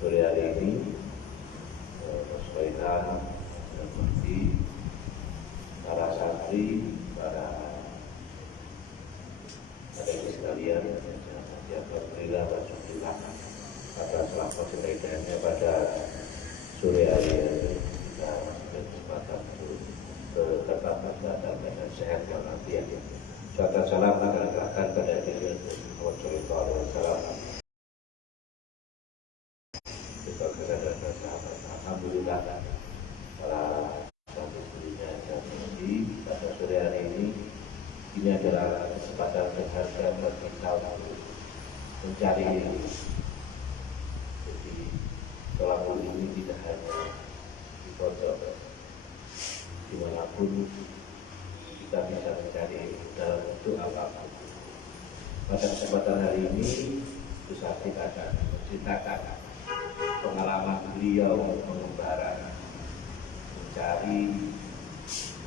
sore hari ini berkaitan seperti para santri, para adik sekalian, alhamdulillah bersyukurlah atas selamat setidaknya pada sore hari ini kita berkesempatan untuk tetap berada dengan sehat walafiat. Salam salam akan pada diri Rasulullah. Kita kepada sahabat, alhamdulillah para santri-santrinya dan di pada sore hari ini adalah kesempatan berharga bagi kita untuk mencari ilmu. Jadi tolak ini tidak hanya di pojok, dimanapun kita bisa mencari dalam bentuk apapun. Pada kesempatan hari ini Ustaz kita akan menceritakan pengalaman beliau mengembara mencari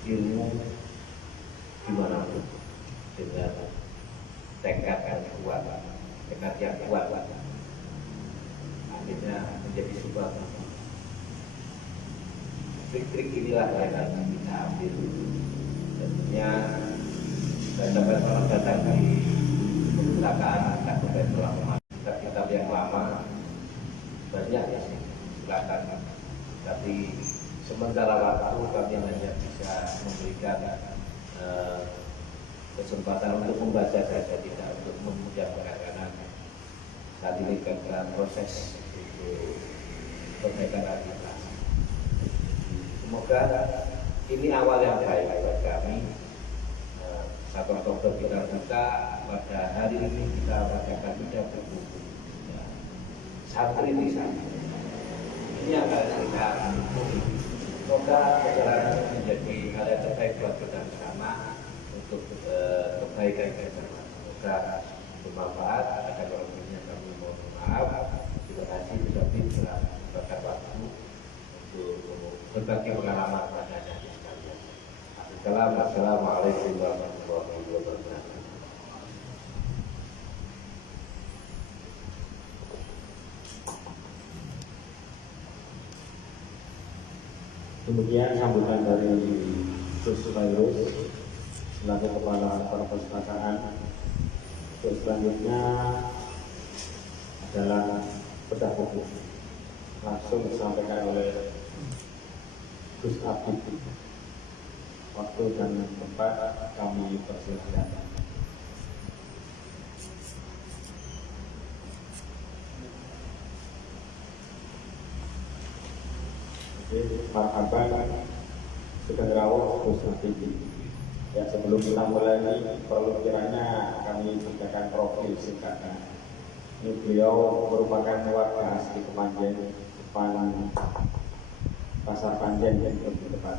ilmu dimanapun dengan tekad yang kuat, akhirnya menjadi sebuah trik-trik inilah yang akan kita ambil. Tentunya saya dapat selamat datang di perpustakaan kitab yang lama banyak ya sih, silakan. Tapi sementara waktu kami hanya bisa memberikan kesempatan untuk membaca saja, tidak untuk memujarkan, karena saat ini kita proses untuk perbaikan aktivitas. Semoga ini awal yang baik buat kami. 1 Oktober kita buka, pada hari ini kita bacakan sudah berbuku santri di sana. Ini akan kita semoga perjalanan menjadi hal yang terbaik buat kita bersama untuk kebaikan kita. Semoga bermanfaat. Ada kurangnya kami mohon maaf. Terima kasih sudah memberikan waktu untuk berbagi pengalaman pada Anda sekalian. Assalamualaikum warahmatullahi wabarakatuh. Demikian sambutan dari Gus Fairuz selaku Kepala Perpustakaan. Untuk selanjutnya adalah bedah buku, langsung disampaikan oleh Gus Abid. Waktu dan tempat kami persilahkan. Marhaban, Sugeng Gus Abid. Ya, sebelum kita mulai perlu kiranya kami bacakan profil singkatnya. Ini beliau merupakan warga asli Kepanjen, depan Pasar Panjen yang lebih tepat.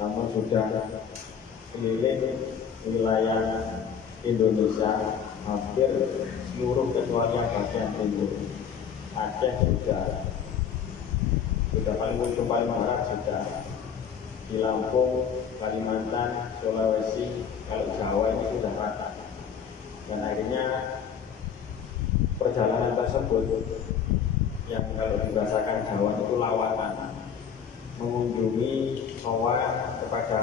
Namun sudah keliling wilayah Indonesia hampir seluruh kecuali bagian timur. Aceh sudah paling ujung paling barat sudah, di Lampung, Kalimantan, Sulawesi, kalau Jawa ini sudah rata. Dan akhirnya perjalanan tersebut yang kalau dirasakan Jawa itu lawatan, mengunjungi sowan kepada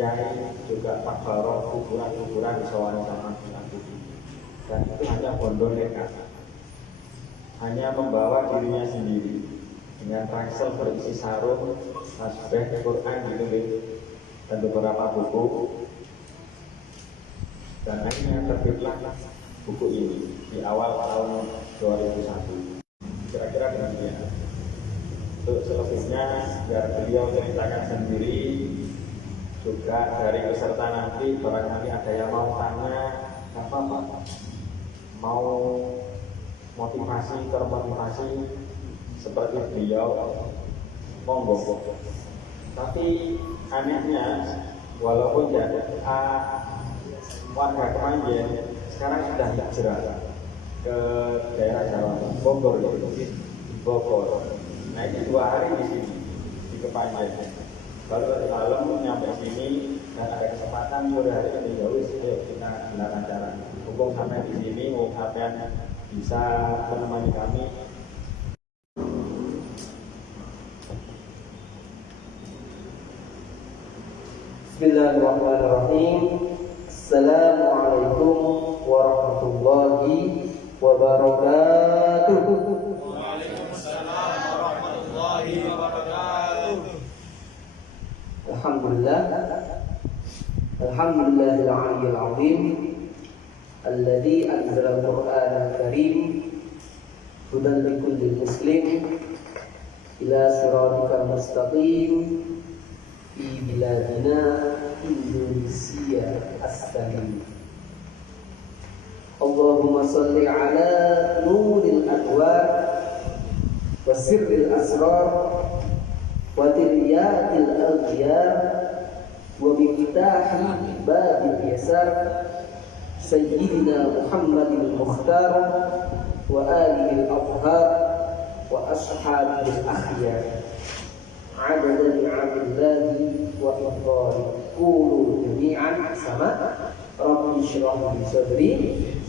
Yai, juga Pak Baro, kuburan-kuburan di sowan sama Nabi. Dan itu hanya bondo nekat, hanya membawa dirinya sendiri dengan ransel berisi sarung, tasbih, Quran ditulis dan beberapa buku. Dan akhirnya terbitlah buku ini di awal tahun 2001. Kira-kira demikian. Untuk selebihnya biar beliau ceritakan sendiri. Juga dari peserta nanti barangkali ada yang mau tanya apa-apa, mau motivasi, termotivasi seperti beliau, monggo. Tapi anehnya, walaupun warga Kepanjen sekarang sudah hijrah ke daerah Jawa, Bogor. Nah, ini 2 hari di sini di Kepanjen. Baru malam nyampe sini dan ada kesempatan sore hari ini kita gelar acara. Hukum sampai di sini, mau sampai bisa menemani kami Bismillahirrahmanirrahim. Assalamualaikum warahmatullahi wabarakatuh. Waalaikumsalam warahmatullahi wabarakatuh. Alhamdulillah. Alhamdulillahil 'aliyyil 'azim alladzi anzala al-Qur'anal karim hudan likulli muslim ila siratikal mustaqim fi biladina Indonesia as-salim. Allahumma salli ala nuril anwar wa sirril asrar wa tiryatil aghyar wa biftahi babil yasar sayyidina Muhammadil Mukhtar wa alihi al-athhar wa ashabil akhyar adada ni'amillahi wa iqbali qulu jami'an sama rabbi shrah li sadri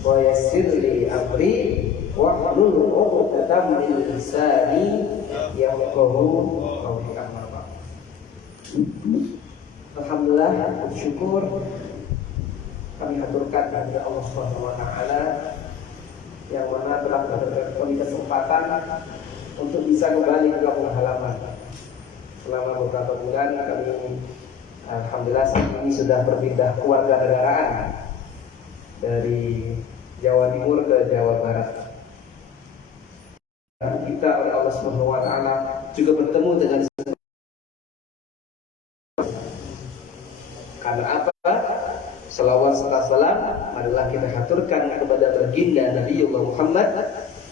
wa yassir li amri wa hlul 'uqdatam min lisani yafqahu qawli. Alhamdulillah, bersyukur kami haturkan kepada Allah Subhanahu wa taala yang mana telah memberikan kami kesempatan untuk bisa kembali ke kampung halaman. Selama beberapa bulan kami alhamdulillah saat ini sudah berpindah keluarga negaraan dari Jawa Timur ke Jawa Barat. Kita oleh Allah Subhanahu wa taala juga bertemu dengan karena apa? Salawat serta salam adalah kita haturkan kepada baginda Nabiullah Muhammad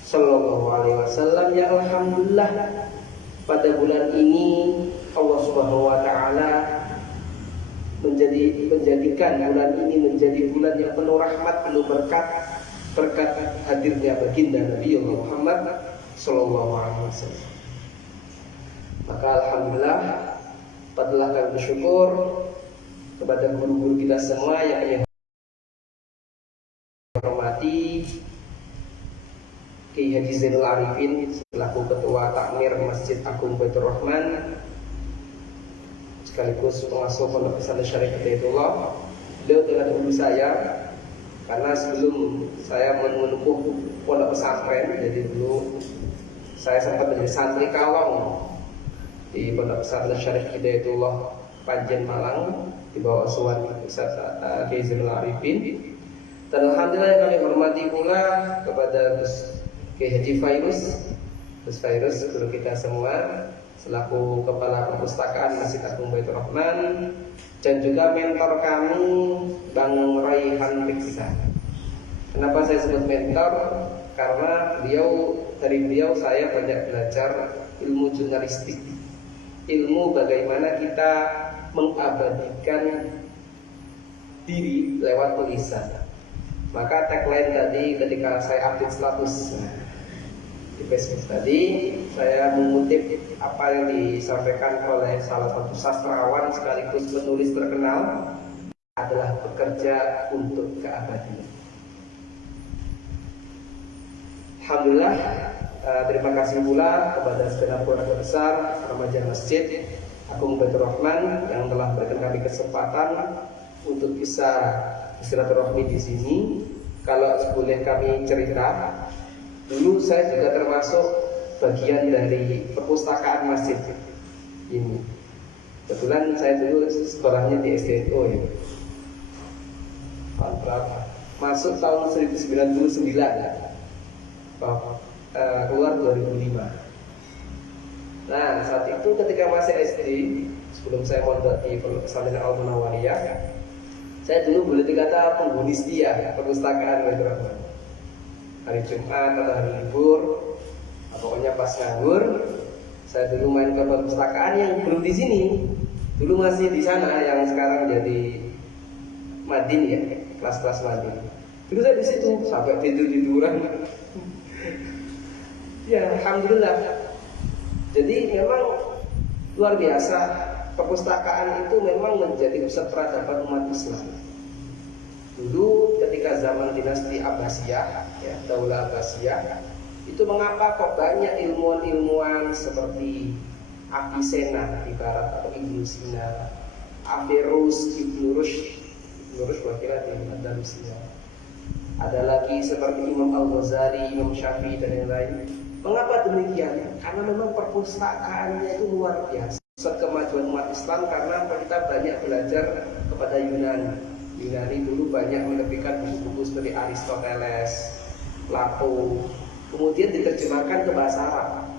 sallallahu alaihi wasallam yang alhamdulillah pada bulan ini Allah Subhanahu wa taala menjadikan bulan ini menjadi bulan yang penuh rahmat, penuh berkat hadirnya baginda Nabiullah Muhammad sallallahu alaihi wasallam. Maka alhamdulillah patutlah kami bersyukur kepada guru-guru kita semua yang hormati Kiai Haji Zainul Arifin selaku Ketua Takmir Masjid Agung Baitur Rahman sekaligus pengasuh Pondok Pesantren Syarif Hidayatullah. Beliau adalah guru saya karena sebelum saya menempuh pondok pesantren, jadi dulu saya sempat menjadi santri kalong di Pondok Pesantren Syarif Hidayatullah Panjen Malang di bawah asuhan Ustaz Kiai Zainul Arifin. Dan alhamdulillah yang kami hormati pula kepada Kiai Haji Fairuz guru kita semua selaku Kepala Perpustakaan Masjid Agung Baitur Rahman, dan juga mentor kami Bang Raihan Riksa. Kenapa saya sebut mentor? Karena dari beliau saya banyak belajar ilmu jurnalistik, ilmu bagaimana kita mengabadikan diri lewat tulisan. Maka tagline tadi ketika saya update status di Facebook tadi, saya mengutip apa yang disampaikan oleh salah satu sastrawan sekaligus penulis terkenal, adalah bekerja untuk keabadian. Alhamdulillah, terima kasih pula kepada segenap keluarga besar remaja Masjid Agung Baitur Rahman yang telah memberikan kami kesempatan untuk bisa bersilaturahmi di sini. Kalau boleh kami cerita, dulu saya juga termasuk bagian dari perpustakaan masjid ini. Kebetulan saya dulu sekolahnya di SDNO ya. Tahun berapa? Masuk tahun 1999 ya. Keluar 2005. Nah, saat itu ketika masih SD, sebelum saya mondok di Pondok Pesantren Al-Munawwariyah, saya dulu boleh dikata penghuni setia perpustakaan Baitur Rahman. Hari Jumat atau hari libur, pokoknya pas nganggur, saya dulu main ke perpustakaan yang belum di sini. Dulu masih di sana yang sekarang jadi Madin ya, kelas-kelas Madin. Dulu saya di situ sampai tidur-tiduran. Ya, alhamdulillah. Jadi memang luar biasa, perpustakaan itu memang menjadi pusat peradaban umat Islam. Dulu ketika zaman dinasti Abbasiyah, ya, Daulah Abbasiyah, itu mengapa kok banyak ilmuwan-ilmuwan seperti Avicenna di barat atau Ibnu Sina, Averroes, Ibnu Rushd wakilnya di Andalusia. Ada lagi seperti Imam Al-Ghazali, Imam Syafi'i dan yang lain. Mengapa demikian? Karena memang perpustakaannya itu luar biasa. Kemajuan umat Islam karena kita banyak belajar kepada Yunani. Yunani dulu banyak menerbitkan buku-buku seperti Aristoteles, Plato, kemudian diterjemahkan ke bahasa Arab.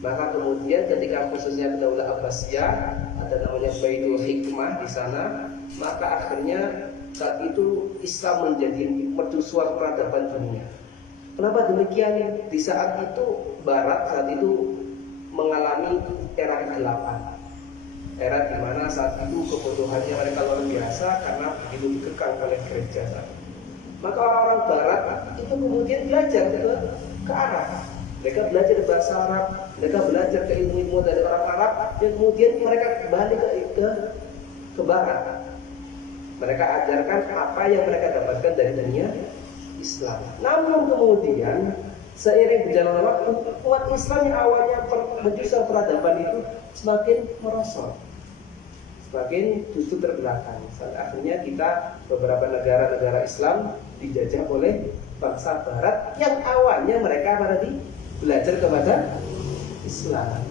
Maka kemudian ketika khususnya Daulah Abbasiyah ada namanya Baitul Hikmah di sana, maka akhirnya saat itu Islam menjadi mercusuar peradaban dunia. Kenapa demikian? Di saat itu Barat saat itu mengalami era kegelapan, era di mana saat itu kebodohannya mereka luar biasa karena begitu dikekang oleh gereja. Maka orang-orang Barat itu kemudian belajar ke Arab. Mereka belajar bahasa Arab, mereka belajar ke ilmu-ilmu dari orang Arab, dan kemudian mereka kembali ke Barat. Mereka ajarkan apa yang mereka dapatkan dari dunia Islam. Namun kemudian seiring berjalannya waktu, umat Islam yang awalnya menjusur peradaban itu semakin merosot, semakin justru terbelakang. Sampai akhirnya kita beberapa negara-negara Islam dijajah oleh bangsa Barat yang awalnya mereka belajar kepada Islam.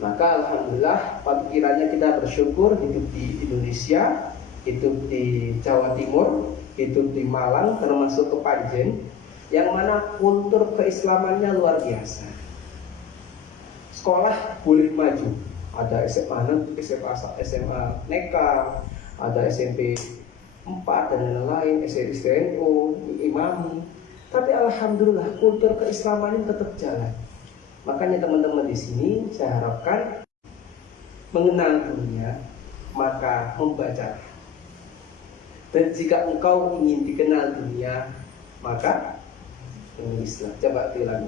Maka alhamdulillah pikirannya kita bersyukur hidup di Indonesia, hidup di Jawa Timur, hidup di Malang, termasuk Kepanjen, yang mana kultur keislamannya luar biasa. Sekolah boleh maju, ada SMA negeri, SMA Neka, ada SMP 4 dan lain-lain, STNO, Imami. Tapi alhamdulillah kultur keislaman ini tetap jalan. Makanya teman-teman di sini saya harapkan mengenal dunia maka membaca. Dan jika engkau ingin dikenal dunia maka menulislah. Coba bilang.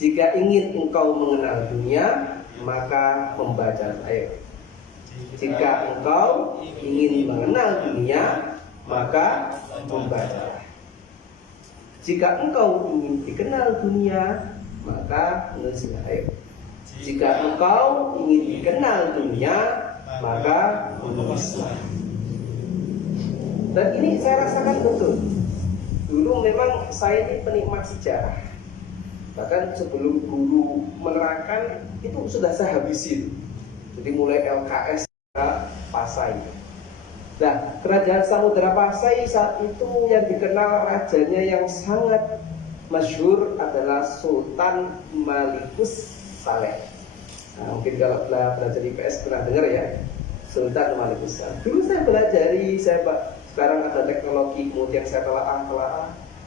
Jika ingin engkau mengenal dunia maka membaca. Ayo. Jika engkau ingin mengenal dunia maka membaca. Jika engkau ingin dikenal dunia maka menulislah. Ayo. Jika engkau ingin dikenal dunia maka menulislah. Dan ini saya rasakan betul. Dulu memang saya ini penikmat sejarah. Bahkan sebelum guru menerangkan itu sudah saya habisin. Jadi mulai LKS ke Pasai. Nah, kerajaan Samudra Pasai saat itu yang dikenal rajanya yang sangat masyhur adalah Sultan Malikus Saleh. Nah, mungkin kalau belajar IPS pernah dengar ya, Sultan Malikus Saleh. Dulu saya belajari, sekarang ada teknologi, kemudian saya telah.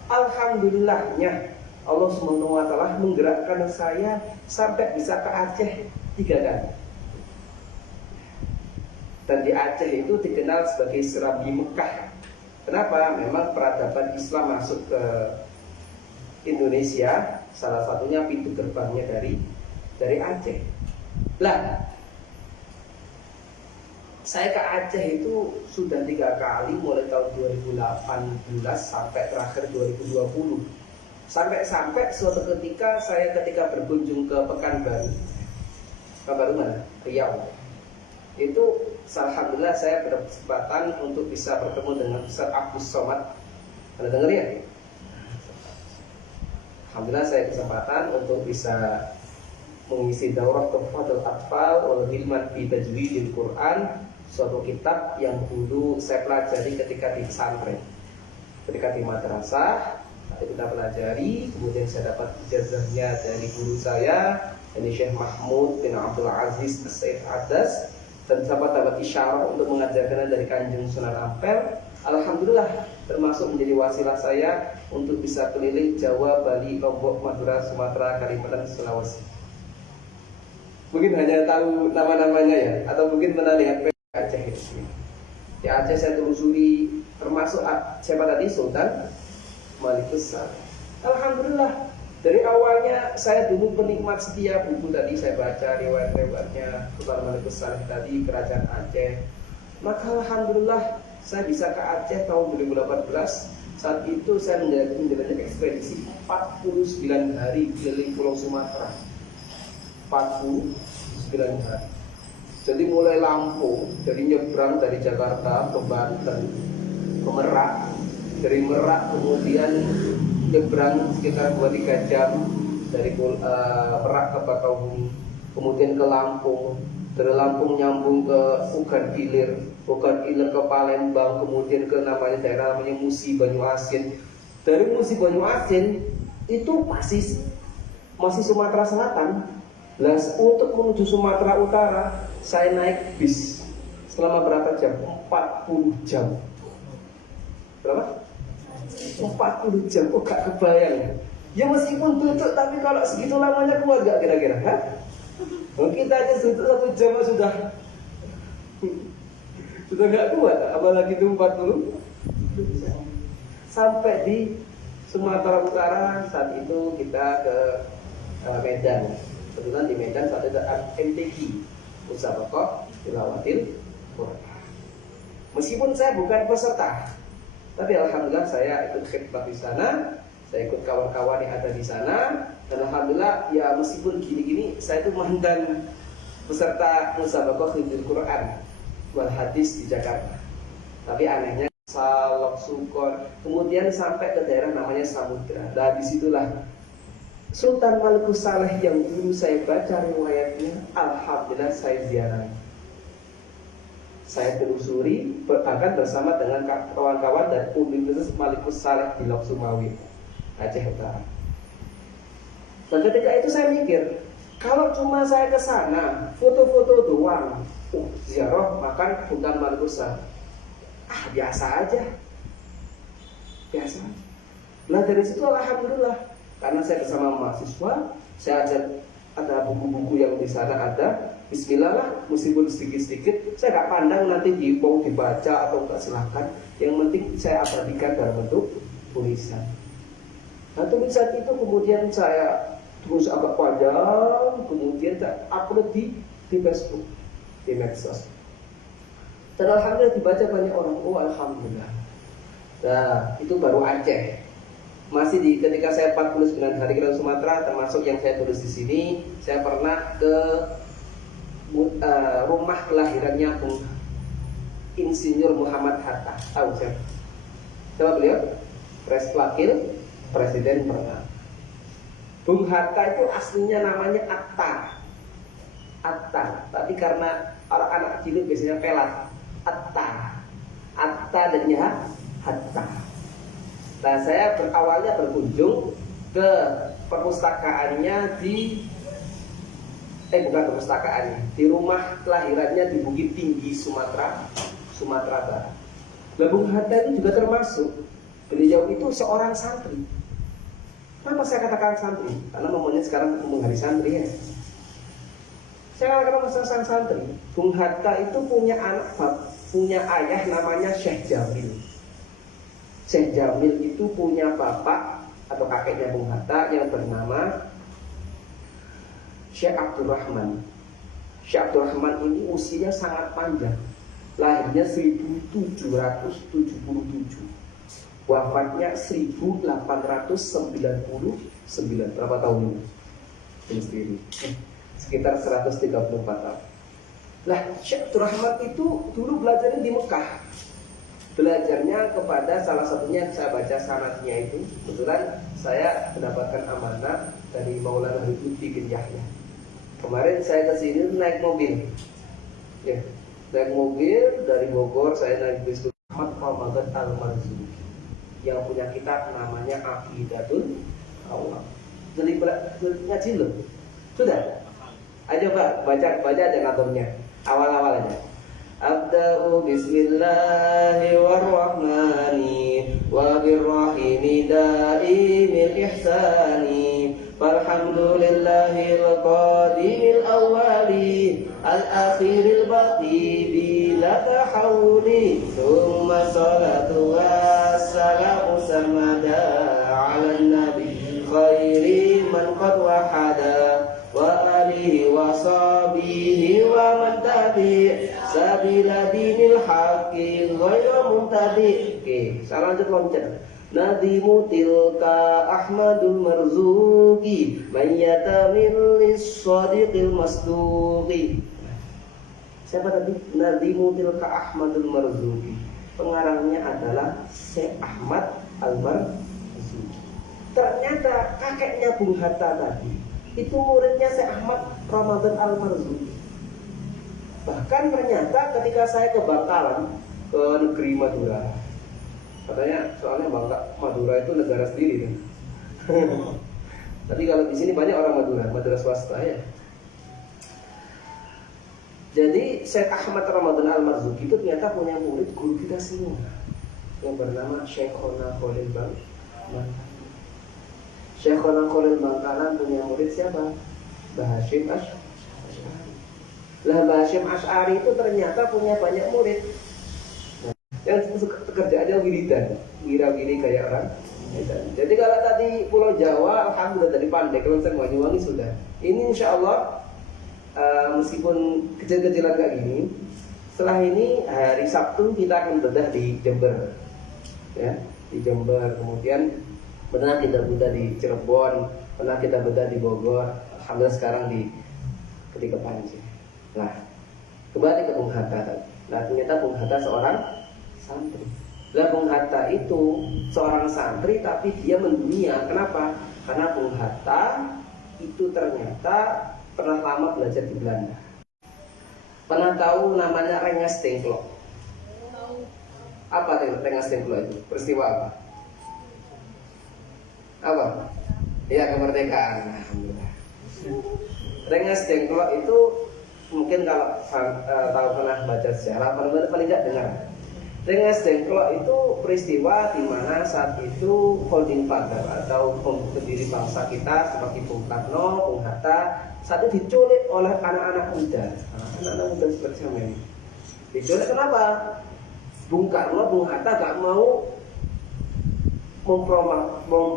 Alhamdulillahnya Allah SWT menggerakkan saya sampai bisa ke Aceh 3 kali. Dan di Aceh itu dikenal sebagai Serambi Mekah. Kenapa? Memang peradaban Islam masuk ke Indonesia, salah satunya pintu gerbangnya dari Aceh. Lah, saya ke Aceh itu sudah 3 kali, mulai tahun 2018 sampai terakhir 2020. Sampai suatu ketika saya berkunjung ke Pekanbaru mana? Riau. Itu alhamdulillah saya berkesempatan untuk bisa bertemu dengan Ustaz Abdus Somad. Anda dengar ya? Alhamdulillah saya kesempatan untuk bisa mengisi daurah Tuhfatul Atfal wal Hilman fi Tajwidil Quran, suatu kitab yang dulu saya pelajari ketika di pesantren, ketika di madrasah. Kita pelajari, kemudian saya dapat ijazahnya dari guru saya, ini Syekh Mahmud bin Abdul Aziz As-Said Adas, dan sahabat dapat isyarah untuk mengajarkannya dari Kanjeng Sunan Ampel. Alhamdulillah termasuk menjadi wasilah saya untuk bisa keliling Jawa, Bali, Lombok, Madura, Sumatera, Kalimantan, Sulawesi. Mungkin hanya tahu nama-namanya ya, atau mungkin pernah lihat Aceh itu. Di Aceh saya telusuri, termasuk siapa tadi, Sultan Malikus Saleh. Alhamdulillah dari awalnya saya dulu penikmat setia buku tadi, saya baca riwayat-riwayatnya Sultan Malikus Saleh tadi, Kerajaan Aceh. Maka alhamdulillah saya bisa ke Aceh tahun 2018. Saat itu saya menjalani ekspedisi 49 hari keliling Pulau Sumatera. 49 hari. Jadi mulai Lampung, dari nyebrang dari Jakarta ke Banten, ke Merak, dari Merak kemudian nyebrang sekitar 2-3 jam dari Merak ke Bakauheni, kemudian ke Lampung, dari Lampung nyambung ke Ugan Ilir ke Palembang, kemudian ke namanya daerah namanya Musi Banyuasin. Dari Musi Banyuasin itu masih Sumatera Selatan. Untuk menuju Sumatera Utara saya naik bis selama berapa jam? 40 jam. Berapa? 40 jam. Oh gak kebayang ya. Ya meskipun duduk, tapi kalau segitu lamanya kuat gak kira-kira? Oh, kita aja duduk 1 jam sudah gak kuat, apalagi itu 40 jam. Sampai di Sumatera Utara saat itu kita ke Medan. Kebetulan di Medan saat itu ada MTQ, Musabaqah Tilawatil Quran. Meskipun saya bukan peserta, tapi alhamdulillah saya ikut khidmat di sana, saya ikut kawan-kawan yang ada di sana, dan alhamdulillah ya meskipun gini-gini saya itu mantan peserta Musabaqah Hifdzul Quran wal Hadis di Jakarta. Tapi anehnya Salok Sukor, kemudian sampai ke daerah namanya Samudra. Nah disitulah Sultan Malikus Saleh yang dulu saya baca riwayatnya, alhamdulillah saya ziarah. Saya telusuri, bahkan bersama dengan kawan-kawan dari Universitas Malikus Saleh di Lok Sumawi, Aceh Utara. Dan ketika itu saya mikir, kalau cuma saya ke sana, foto-foto doang, ziarah makan Sultan Malikus Saleh, biasa aja. Nah dari situ alhamdulillah, karena saya bersama mahasiswa, saya ada buku-buku yang di sana ada. Bismillah lah, meskipun sedikit-sedikit, saya nggak pandang nanti mau dibaca atau enggak, silahkan. Yang penting saya abadikan dalam bentuk tulisan. Nah tulisan itu kemudian saya terus agak panjang, kemudian saya upload di Facebook, di medsos. Dan alhamdulillah dibaca banyak orang. Oh alhamdulillah. Nah itu baru Aceh. Masih ketika saya 49 hari ke Sumatera, termasuk yang saya tulis di sini, saya pernah ke rumah kelahirannya Bung Insinyur Muhammad Hatta. Tahu siapa? Siapa beliau? Wakil Presiden pernah. Bung Hatta itu aslinya namanya Atta, tapi karena orang anak kecil biasanya pelat, Atta dan Hatta. Nah, saya awalnya berkunjung ke perpustakaannya di rumah kelahirannya di Bukit Tinggi, Sumatera Barat. Nah, Bung Hatta itu juga termasuk, beliau itu seorang santri. Kenapa saya katakan santri? Karena momennya sekarang hari santri ya. Saya katakan seorang santri. Bung Hatta itu punya ayah namanya Syekh Jamil. Syekh Jamil itu punya bapak atau kakeknya Bung Hatta yang bernama Syekh Abdurrahman. Syekh Abdurrahman ini usianya sangat panjang. Lahirnya 1777, wafatnya 1899. Berapa tahun ini? Sekitar 134 tahun. Nah, Syekh Abdurrahman itu dulu belajarnya di Mekah. Belajarnya kepada salah satunya saya baca sanadnya itu. Kebetulan saya mendapatkan amanah dari Maulana Habibudin bin Yahya. Kemarin saya ke sini naik mobil. Ya, naik mobil dari Bogor, saya naik bis Ahmad Ramadan Al-Marzuki yang punya kitab namanya Aqidatul Awam. Jadi ngaji loh. Sudah? Ayo Pak, baca aja kantornya. Awal-awal aja. Abda'u bismillahirrahmani wa birrahimi da'imil ihsani falhamdulillahil qadimil awwali al-akhiril baqi bila tahawuli thumma salatu wassalamu samada ala nabi khairi man qad wahada wa alihi wa sahbihi wa man tabi' sabila dinil haqqi ghayra muntadi. Oke, saya lanjut loncat. Nadimu tilka Ahmadul Marzuki mayyata min lis-sadiqil masduqi. Siapa tadi? Nadimu Tilka Ahmadul Marzuki. Pengarangnya adalah Syekh Ahmad Al-Marzuki. Ternyata kakeknya Bung Hatta tadi itu muridnya Syekh Ahmad Ramadan Al-Marzuki. Bahkan ternyata ketika saya ke Bangkalan, ke negeri Madura, katanya soalnya Madura itu negara sendiri kan. Tapi kalau di sini banyak orang Madura swasta ya. Jadi Syekh Ahmad Ramadan Al-Marzuki itu ternyata punya murid guru kita semua yang bernama Syekhona Khalil Bangkalan. Syekhona Khalil Bangkalan punya murid siapa? Mbah Hasyim Asy'ari. Lah Mbah Hasyim Asy'ari itu ternyata punya banyak murid. Nah, yang pekerjaannya wiridan, wira-wiri kayak orang. Jadi kalau tadi Pulau Jawa, alhamdulillah tadi pandai, kalau saya Banyuwangi sudah. Ini insya Allah meskipun kecil-kecilan kayak gini, setelah ini hari Sabtu kita akan bedah di Jember, ya, di Jember. Kemudian pernah kita bedah di Cirebon, pernah kita bedah di Bogor. Alhamdulillah sekarang di Kepanji. Nah, kembali ke Bung Hatta. Nah, ternyata Bung Hatta seorang santri. Lah Bung Hatta itu seorang santri tapi dia mendunia. Kenapa? Karena Bung Hatta itu ternyata pernah lama belajar di Belanda. Pernah tahu namanya Rengas Dengklok? Apa Rengas Dengklok itu? Peristiwa apa? Apa? Ya, kemerdekaan. Alhamdulillah. Rengas Dengklok itu mungkin kalau tahu pernah baca sejarah, paling tidak dengar. Rengas Dengklok itu peristiwa di mana saat itu founding father atau pendiri bangsa kita seperti Bung Karno, Bung Hatta saat itu diculik oleh anak-anak muda. Anak-anak muda seperti saya ini. Diculik kenapa? Bung Karno, Bung Hatta gak mau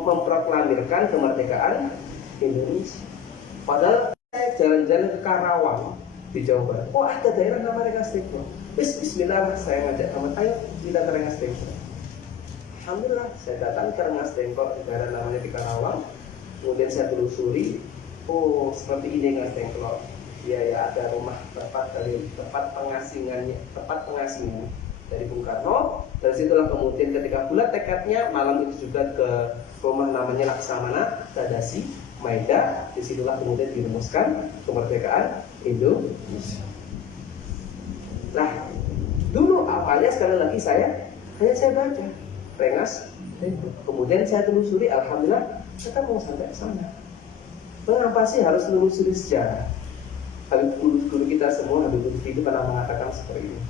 memproklamirkan kemerdekaan Indonesia. Padahal saya jalan-jalan ke Karawang di Jawa Barat. Oh, ada daerah nama Rengas Dengklok. Bismillah, saya ngajak teman, ayo kita ke Rengas Dengklok. Alhamdulillah, saya datang ke Rengas Dengklok di daerah namanya di Karawang. Kemudian saya telusuri, oh seperti ini Rengas Dengklok. Ya ada rumah tempat pengasingan dari Bung Karno. Dari situlah kemudian ketika bulat tekadnya malam itu juga ke rumah namanya Laksamana Tadasi Maeda. Disitulah kemudian dirumuskan kemerdekaan Indonesia. Nah, dulu awalnya sekali lagi saya baca Rengas Dengklok. Kemudian saya telusuri, alhamdulillah kita mau sampai sana. Mengapa sih harus menelusuri sejarah? Habib guru kita semua, Habib Lutfi itu pernah mengatakan seperti ini.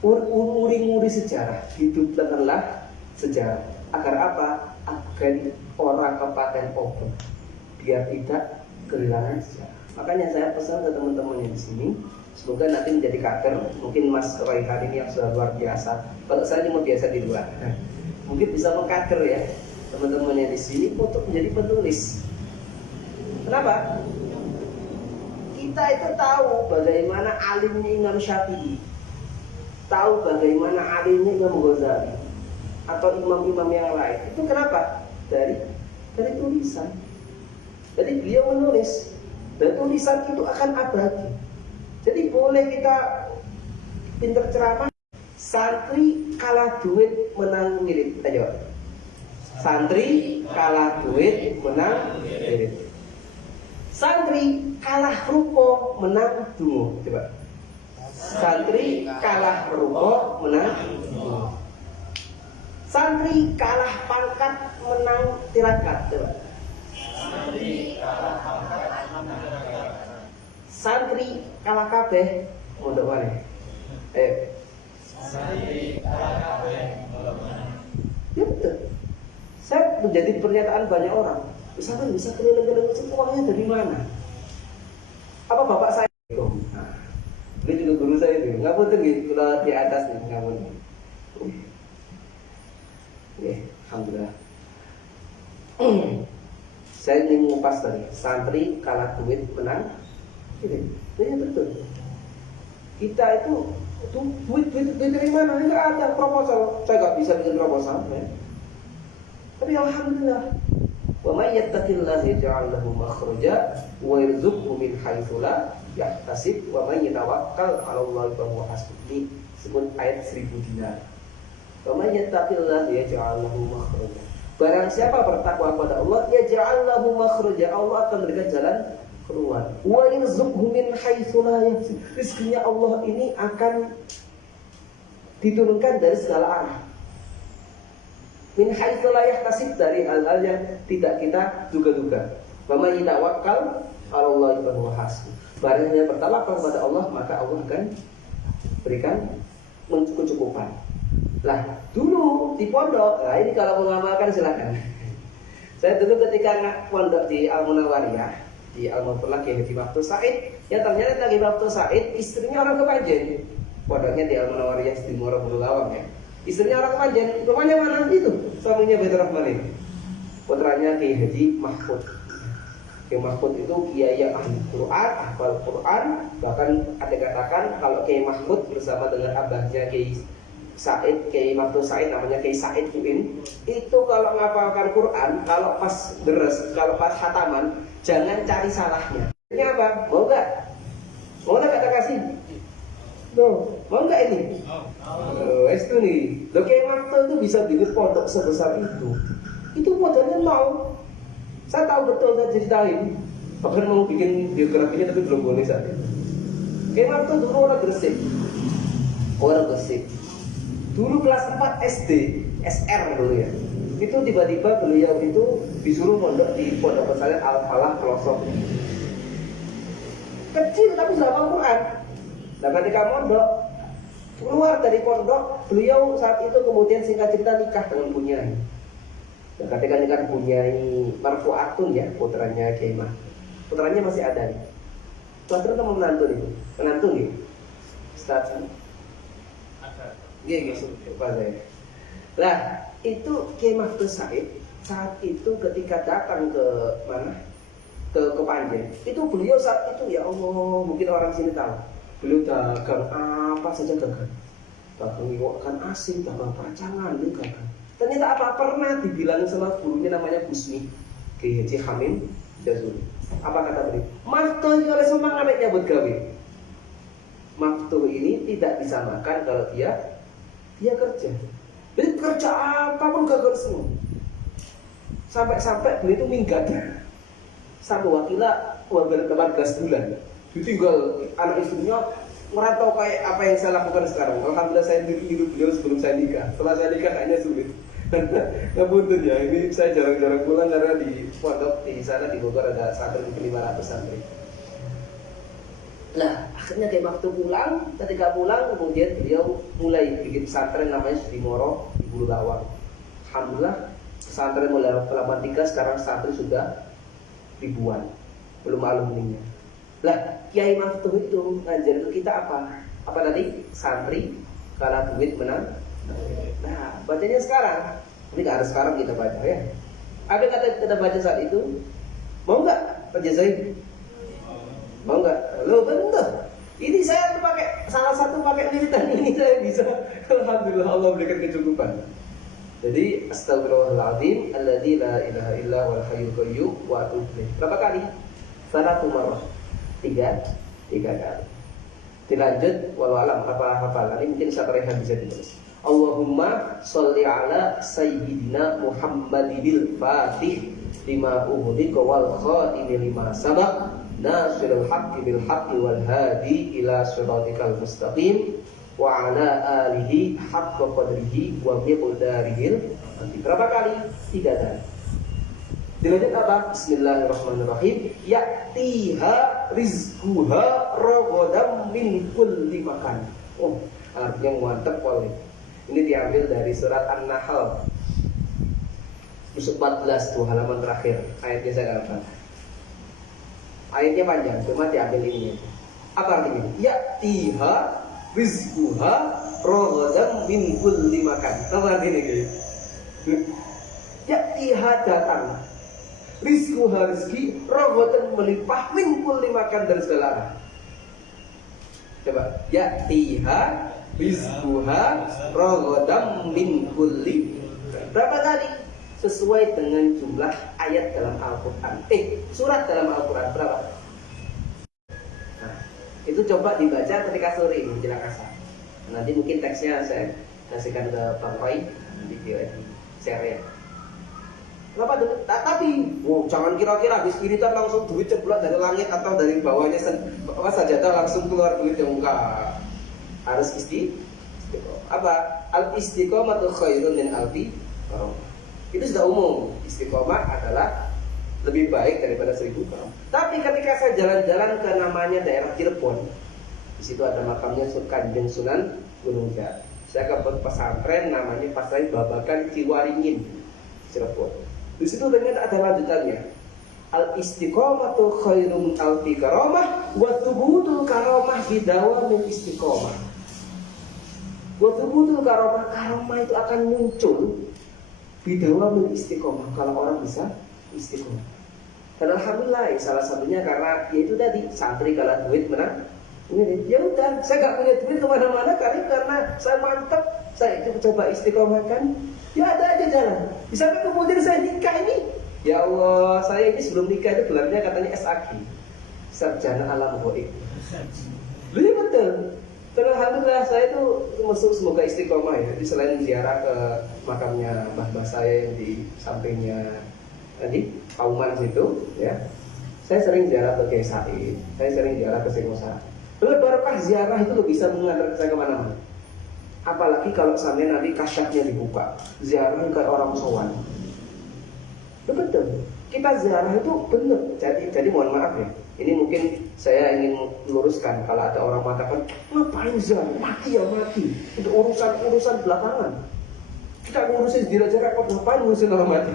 Uri-uri sejarah, hidupkanlah sejarah. Agar apa? Agar orang kepaten obat, biar tidak kehilangan sejarah. Makanya saya pesan ke teman-teman yang di sini, semoga nanti menjadi kader. Mungkin Mas Raihan ini yang sudah luar biasa. Kalau saya cuma biasa di luar, mungkin bisa mengkader ya teman-teman yang di sini untuk menjadi penulis. Kenapa? Kita itu tahu bagaimana alimnya Imam Syafi'i, tahu bagaimana alimnya Imam Ghazali atau imam-imam yang lain. Itu kenapa? Dari tulisan. Jadi beliau menulis, dan tulisan itu akan abadi. Jadi boleh kita pinter ceramah. Santri kalah duit menang wirid. Ayo. Santri kalah duit menang wirid. Santri kalah ruko menang dungo. Coba. Santri kalah ruko menang dungo. Santri kalah pangkat menang tirakat. Coba. Santri kalah kabeh mondok maneh. Santri kalah kabeh mondok maneh. Ya betul. Saya menjadi pernyataan banyak orang. Sampai bisa keliling-keliling uangnya dari mana? Apa bapak saya? Nah, ini juga guru saya itu. Nggak penting gitu di atas nih, nggak penting. Alhamdulillah. Saya ingin mengupas tadi, santri kalah duit menang. Ini betul. Kita itu duit dari mana? Enggak ada proposal. Saya nggak bisa bikin proposal. Ya. Tapi alhamdulillah. Wa may yattaqillaha yaj'al lahu makhraja wa yarzuqhu min haitsu la yahtasib wa may yatawakkal 'ala Allahi fa huwa hasbuh. Ini sebut ayat 1000 dinar. Wa may yattaqillaha yaj'al lahu makhraja. Barang siapa bertakwa kepada Allah, yaj'al lahu makhraja, Allah akan berikan jalan keluar. Wa yarzuqhu min haitsu la yahtasib. Rizkinya Allah ini akan diturunkan dari segala arah. Min haitsu la yahtasib, dari hal-hal yang tidak kita duga-duga. Wa may yatawakkal 'ala Allahi fa huwa hasbuh. Barang yang bertawakal kepada Allah, maka Allah akan berikan kecukupan. Lah, dulu di pondok, nah ini kalau mengamalkan silakan. Saya dulu ketika pondok di Al-Munawwariyah, di Al-Munawwariyah Kiai Haji Maftuh Said, ya ternyata Kiai Maftuh Said istrinya orang Kepanjen. Pondoknya di Al-Munawwariyah di Muara Bulu Lawang ya. Istrinya orang Kepanjen, rumahnya mana itu? Suaminya Baitur Rahmanin. Putranya Kiai Haji Mahfud. Kiai Mahfud itu kiai yang ahli Quran, hafal Quran. Bahkan ada katakan kalau Kiai Mahfud bersama dengan abahnya Kiai Said, Kiai Maftuh Said, namanya Kiai Said Fuin, itu kalau ngapalkan Quran, kalau pas deres, kalau pas khataman, jangan cari salahnya. Ini apa? Mau nggak? Mau nggak kata kasih? Tuh, mau nggak ini? Itu nih. Loh, Kiai Maftuh itu bisa bikin pondok sebesar itu. Itu modalnya mau. Saya tahu betul, saya ceritain. Bahkan mau bikin biografinya tapi belum boleh saat itu. Kiai Maftuh dulu orang Gresik. Orang Gresik. Dulu kelas 4 SD, SR dulu ya. Itu tiba-tiba beliau itu disuruh mondok di pondok pesantren Al-Falah pelosok. Kecil tapi sudah hafal Quran. Nah ketika mondok, keluar dari pondok, beliau saat itu kemudian singkat cerita nikah dengan Bunyai. Nah, ketika nikah Bunyai Marfu'atun ya, putranya Kiai Mah. Putranya masih ada nih. Putra atau menantu nih? Menantu nih. Ustaz. Iya gitu, Pak saya. Nah, itu Kiai Maftuh Said saat itu ketika datang ke mana? Ke Kepanjen. Itu beliau saat itu ya Allah, mungkin orang sini tahu. Beliau dagang apa saja dagang. Dagang ikan asin, dagang pacangan, dia dagang. Ternyata apa pernah dibilang sama gurunya namanya Busmi, Kiai Haji Hamim Jazuli. Apa kata beliau? Maftuh ini oleh semangat nyambut gawe. Maftuh ini tidak disamakan kalau dia kerja. Jadi kerja apapun gagal semua. Sampai-sampai beliau itu minggat. Sampai wakila warga 18 bulan. Ditinggal anak istrinya merantau kayak apa yang saya lakukan sekarang. Alhamdulillah saya niru beliau sebelum saya nikah. Setelah saya nikah kayaknya sulit. Ngapunten ya, ini saya jarang-jarang pulang karena di pondok di sana di Bogor ada santri 500 santri. Nah, akhirnya kayak waktu pulang, ketika pulang kemudian beliau mulai bikin pesantren namanya Sudimoro di Bulu Lawang. Alhamdulillah pesantren mulai melakukan 3, sekarang santri sudah ribuan, belum alumninya. Lah, Kiai Maftuh itu ngajar kita apa? Apa tadi? Santri kalah duit menang. Nah, bacanya sekarang. Ini nggak harus sekarang kita baca ya. Ada kata kita baca saat itu. Mau nggak Pak Jazair? Mau nggak? Lo bener. Ini saya pakai salah satu pakai militan ini saya bisa. Alhamdulillah Allah berikan kecukupan. Jadi astagfirullahaladzim alladzi la ilaha illa wal hayyul qayyum wa atubu ilaih. Berapa kali? 100 marrah. 3 kali. Dilanjut walau alam apa hafalan ini mungkin saya rehat bisa ditulis. Allahumma sholli ala sayyidina Muhammadil Fatih lima ughliqa wal khatimi lima sabaq nasirul haqqi bil haqqi wal hadi ila siratikal mustaqim wa ala alihi haqqa qadrihi wa miqdarihil. Berapa kali? 3 kali. Dilanjut apa? Bismillahirrahmanirrahim. Ya'tiha rizquha raghadan min kulli makan. Oh, artinya mantap kali. Ini diambil dari surat An-Nahl. Surat 14 tuh halaman terakhir. Ayatnya saya enggak hafal. Ayatnya panjang, cuma diambil ini. Apa artinya? Ya'tiha rizquha raghadan min kulli makan. Apa artinya guys? Ya'tiha datang rizquha rizki raghadan melimpah min kulli makan dari segala arah. Coba ya'tiha rizquha raghadan min kulli. Berapa tadi? Sesuai dengan jumlah ayat dalam Al-Quran. Surat dalam Al-Quran berapa? Nah, Itu coba dibaca ketika sore menjelang asar. Nanti mungkin teksnya saya kasihkan ke Bang Roy, nanti dia share ya. Kenapa tuh? Tapi, jangan kira-kira habis spiritan langsung duit ceblok dari langit atau dari bawahnya sajadah langsung keluar duit, yang enggak. Harus apa? Al istiqomatu khairun min alfi karom. Itu sudah umum. Istiqomah adalah lebih baik daripada 1000 karom. Tapi ketika saya jalan-jalan ke namanya daerah Cirebon, di situ ada makamnya Kanjeng Sunan Gunung Jati. Saya ke pesantren namanya Pesantren Babakan Ciwaringin, Cirebon. Di situ ternyata ada lanjutannya. Al istiqomatu khairun min alfi karomah wa tubutul karomah bidawamil istiqomah. Wa tubutul karomah, karomah itu akan muncul bidawamil istiqomah kalau orang bisa istiqomah. Dan alhamdulillah salah satunya karena yaitu tadi santri kalah duit menang. Ya udah, saya gak punya duit kemana-mana karena saya mantap, saya itu coba istiqomah kan. Ya ada aja jalan. Di sampai kemudian saya nikah ini. Ya Allah, saya ini sebelum nikah itu gelarnya katanya SAG, Sarjana Alam Goib. Iya betul. Dan alhamdulillah saya itu masuk semoga istiqomah ya. Jadi selain ziarah ke makamnya mbah saya yang di sampingnya tadi Kauman situ ya, saya sering ziarah ke Kiai Said, saya sering ziarah ke Singosa. Barokah ziarah itu bisa mengantar saya kemana-mana. Apalagi kalau sampai nanti kasyafnya dibuka, ziarah kayak orang sowan. Betul, kita ziarah itu benar. Jadi mohon maaf ya, ini mungkin saya ingin meluruskan kalau ada orang mengatakan ngapain ziarah, mati ya mati, itu urusan belakangan. Kita ngurusin diri aja repot, ngapain ngurusin orang mati?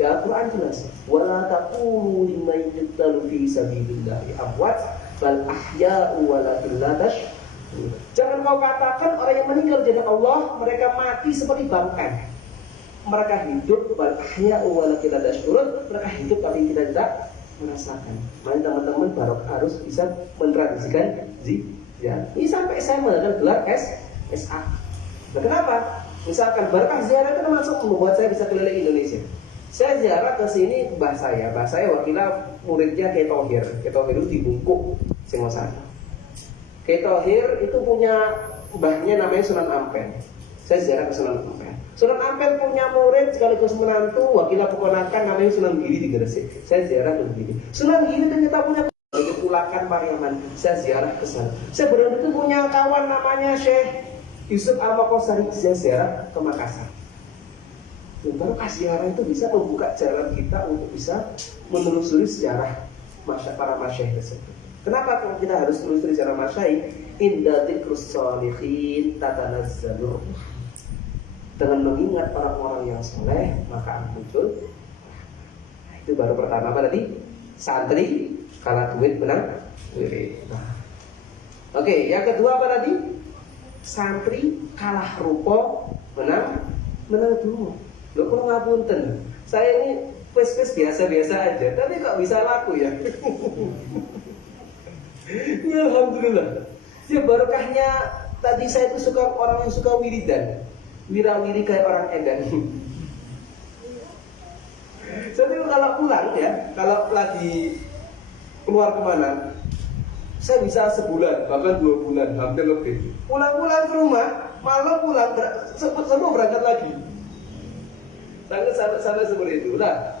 Ya Al-Quran jelas. Wala taqulu liman yuqtalu fi sabilillahi amwat bal ahya'u walakin la tash'urun. Jangan kau katakan orang yang meninggal di jalan Allah mereka mati seperti bangkai. Mereka hidup bal ahya'u walakin la tash'urun. Mereka hidup tapi kita tidak merasakan. Mari teman-teman baru harus bisa mentradisikan ziarah. Ini sampai saya mengadakan gelar SA. Nah, kenapa? Misalkan berkah ziarah itu termasuk membuat saya bisa keliling Indonesia. Saya ziarah ke sini mbah saya wakilnya muridnya Kiai Thohir. Kiai Thohir itu di Bungkuk, Singosari. Kiai Thohir itu punya mbahnya namanya Sunan Ampel. Saya ziarah ke Sunan Ampel. Sunan Ampel punya murid sekaligus menantu wakilnya keponakan namanya Sunan Giri di Gresik. Saya ziarah ke Giri. Sunan Giri ternyata punya Kulakan Pariaman. Saya ziarah ke sana. Saya benar-benar punya kawan namanya Syekh Yusuf Al-Makosari. Saya ziarah ke Makassar. Dan baru ziarah itu bisa membuka jalan kita untuk bisa menelusuri sejarah para masyayikh tersebut. Kenapa kalau kita harus menelusuri sejarah masyayikh? Inda dzikrus sholihin tatanazzalur. Dengan mengingat orang-orang yang soleh maka akan muncul. Nah, itu baru pertama apa tadi? Santri kalah duit menang wirid. Nah. Oke, yang kedua apa tadi? Santri kalah rupa menang duit. Loh kok ngapunten, saya ini pes-pes biasa-biasa aja, tapi kok bisa laku ya? Ya alhamdulillah. Ya barokahnya tadi saya itu suka orang yang suka wiridan, wira-wiri kayak orang edan. Jadi kalau pulang ya, kalau lagi keluar kemana, saya bisa sebulan, bahkan 2 bulan, hampir lebih. Pulang-pulang ke rumah, malam pulang, semua berangkat lagi. Sampai seperti itu lah.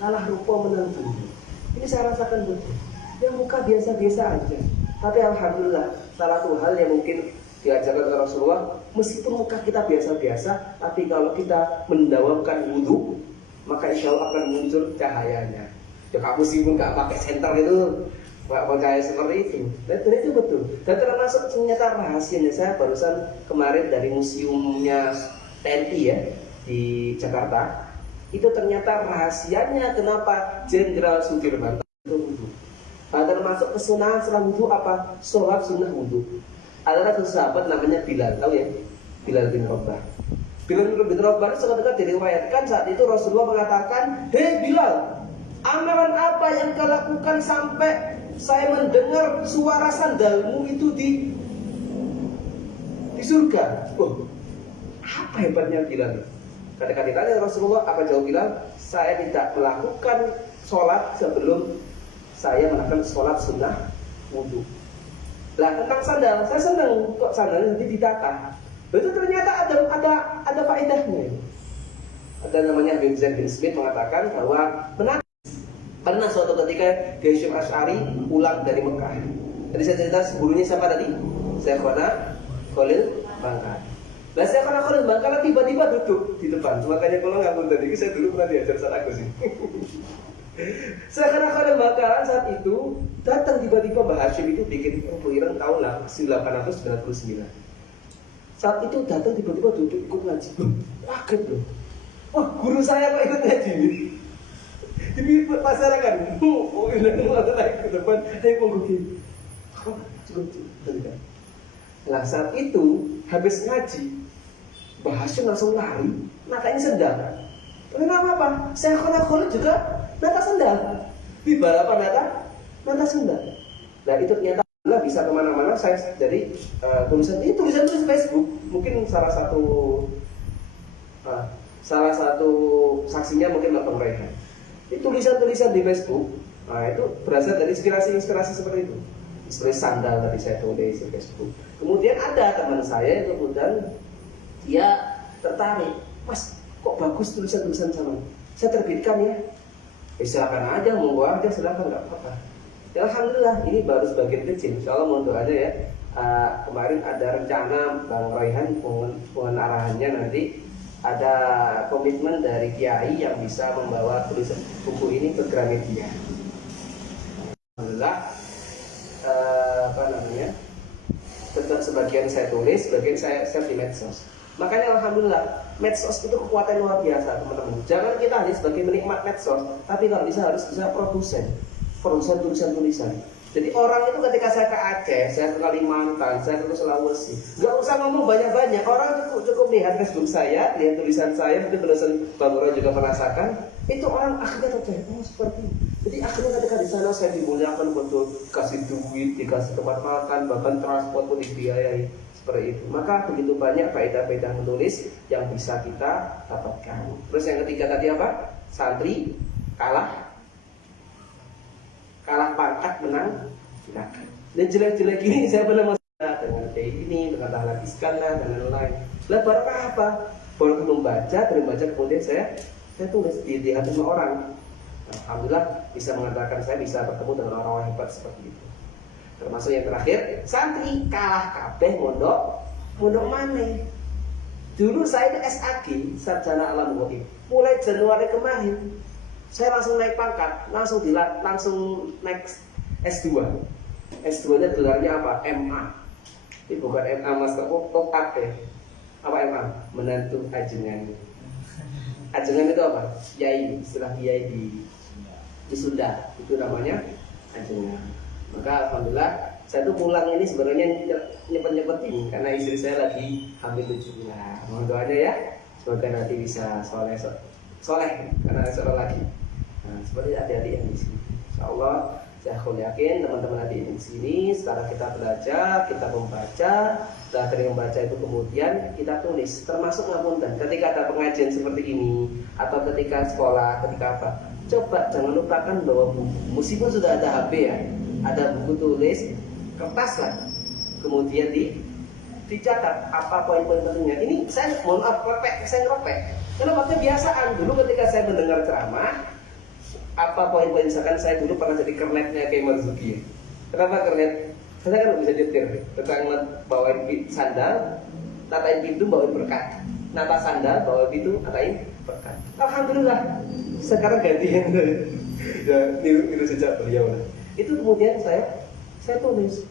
Kalah rupa menang dunia. Ini saya rasakan betul. Yang muka biasa-biasa aja. Tapi alhamdulillah, salah satu hal yang mungkin diajarkan oleh Rasulullah, meskipun muka kita biasa-biasa, tapi kalau kita mendawamkan wudhu, maka insya Allah akan muncul cahayanya. Ya kamu sih pun gak pakai senter itu, gak percaya seperti itu. Dan itu betul. Dan termasuk ternyata rahasianya, saya barusan kemarin dari museumnya TNI ya di Jakarta, itu ternyata rahasianya kenapa Jenderal Sudirman itu wudhu. Termasuk kesunahan setelah wudhu apa? Sholat sunnah wudhu. Ada sahabat namanya Bilal, tahu ya? Bilal bin Rabah. Bilal bin Rabah itu sangat dekat diriwayatkan saat itu Rasulullah mengatakan, "Hei Bilal, amalan apa yang kau lakukan sampai saya mendengar suara sandalmu itu di surga?" Oh, apa hebatnya Bilal? Ketika ditanya Rasulullah, apa jawab Bilal? Saya tidak melakukan sholat sebelum saya melakukan sholat sunnah wudhu. Lah tentang sandal, saya senang kok sandalnya nanti ditata. Itu ternyata ada faedahnya. Ada namanya Habib Zaid bin Smith mengatakan bahwa pernah suatu ketika Hisham Asy'ari pulang dari Mekah. Tadi saya cerita gurunya siapa tadi? Syekhona Khalil Bangkar. Lah Syekhona Khalil Bangkar tiba-tiba duduk di depan. Makanya kalau nganggur tadi, saya dulu pernah diajar saat aku sih. Syekhona Khalil Bangkar saat itu datang tiba-tiba Mbah Hashim itu bikin kelahiran tahun 1899. Saat itu datang tiba-tiba duduk ikut ngaji. Kaget loh. Wah, guru saya kok ikut ngaji ini. Jadi masyarakat, ini mau naik ke depan, saya mau begini. Nah saat itu habis ngaji, Mbah Hashim langsung lari, natanya sendal. Kenapa apa? Saya Khalil juga nata sendal. Di balapan nata sendal. Nah itu ternyata nggak bisa kemana-mana. Saya jadi tulisan Facebook. Mungkin salah satu saksinya mungkin Bapak mereka. Itu tulisan-tulisan di Facebook. Nah itu berasal dari inspirasi seperti itu. Seperti sandal tadi saya tulis di Facebook. Kemudian ada teman saya yang kemudian dia tertarik, Mas, kok bagus tulisan-tulisan sama? Saya terbitkan ya. Silakan aja, monggo aja, silakan, nggak apa-apa. Ya, alhamdulillah ini baru sebagian kecil. Insya Allah mohon doanya ya. Kemarin ada rencana Bang Raihan mohon arahannya nanti ada komitmen dari Kiai yang bisa membawa tulisan buku ini ke Gramedia. Alhamdulillah. Sebagian saya tulis, sebagian saya share di medsos. Makanya alhamdulillah medsos itu kekuatan luar biasa teman-teman. Jangan kita hanya sebagai menikmat medsos, tapi kalau bisa harus bisa produsen tulisan. Jadi orang itu ketika saya ke Aceh, saya ke Kalimantan, saya ke Sulawesi, nggak usah ngomong banyak-banyak. Orang cukup lihat Facebook saya, lihat tulisan saya, mungkin tulisan Bang Roy juga merasakan. Itu orang akhirnya tertarik, seperti itu. Jadi akhirnya ketika di sana saya dimuliakan, betul, kasih duit, dikasih tempat makan, bahkan transport pun dibiayai seperti itu. Maka begitu banyak faedah-faedah menulis yang bisa kita dapatkan. Terus yang ketiga tadi apa? Santri kalah pangkat menang silakan. Dan jelek-jelek ini saya pernah masalah dengan kayak ini, dengan Dahlan Iskandar dan lain-lain. Lah baru apa? Baru membaca, kemudian saya tulis di hati semua orang. Alhamdulillah bisa mengatakan saya bisa bertemu dengan orang-orang hebat seperti itu. Termasuk yang terakhir, santri kalah kabeh mondok maneh. Dulu saya itu SAG, Sarjana Alam Goib. Mulai Januari kemarin saya langsung naik pangkat, langsung naik S2. S2-nya gelarnya apa? MA. Ini bukan MA Master top up ya. Apa MA? Menantu ajengan. Ajengan itu apa? Yai, istilah yai di Sunda. Itu namanya ajengan. Maka alhamdulillah saya tuh pulang ini sebenarnya nyepet-nyepetin karena istri saya lagi hamil 7 bulan. Mohon doanya ya, semoga nanti bisa soleh karena seorang lagi. Nah, seperti adik-adik yang di sini. Insyaallah saya yakin teman-teman adik di sini sekarang kita belajar, kita membaca, setelah dari membaca itu kemudian kita tulis. Termasuk ngapunten ketika ada pengajian seperti ini atau ketika sekolah, ketika apa. Coba jangan lupakan bawa buku. Meskipun sudah ada HP ya, ada buku tulis, kertas lah. Kemudian dicatat apa poin-poin pentingnya. Ini saya mohon maaf saya ngerepek. Kenapa? Kebiasaan dulu ketika saya mendengar ceramah, apa poin-poin misalkan saya dulu pernah jadi kernetnya kayak Marzuki. Kenapa kernet? Saya kan bisa nyetir. Tentang bawain sandal, natain pintu, bawain berkat. Nata sandal, bawa pintu, natain berkat. Alhamdulillah. Sekarang ganti yang ya, niru sejak beliau. Itu kemudian saya tulis.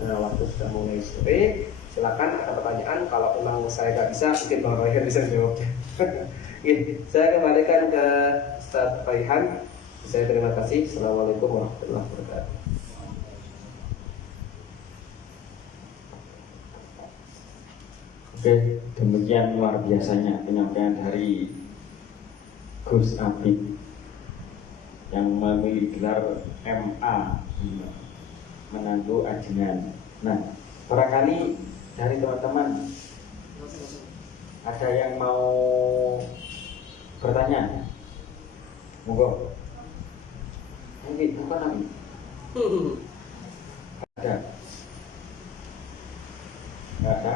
Nah, waktu sudah mulai sore, silakan ada pertanyaan. Kalau memang saya nggak bisa, mungkin Bang Raihan bisa jawabnya. Saya kembalikan ke Ustaz Raihan. Saya terima kasih. Assalamualaikum warahmatullahi wabarakatuh. Oke, demikian luar biasanya penyampaian dari Gus Abid yang memiliki gelar MA, menantu ajengan. Nah, barangkali dari teman-teman ada yang mau bertanya? Monggo. Mungkin bukan Nabi. Ada? Nggak ada?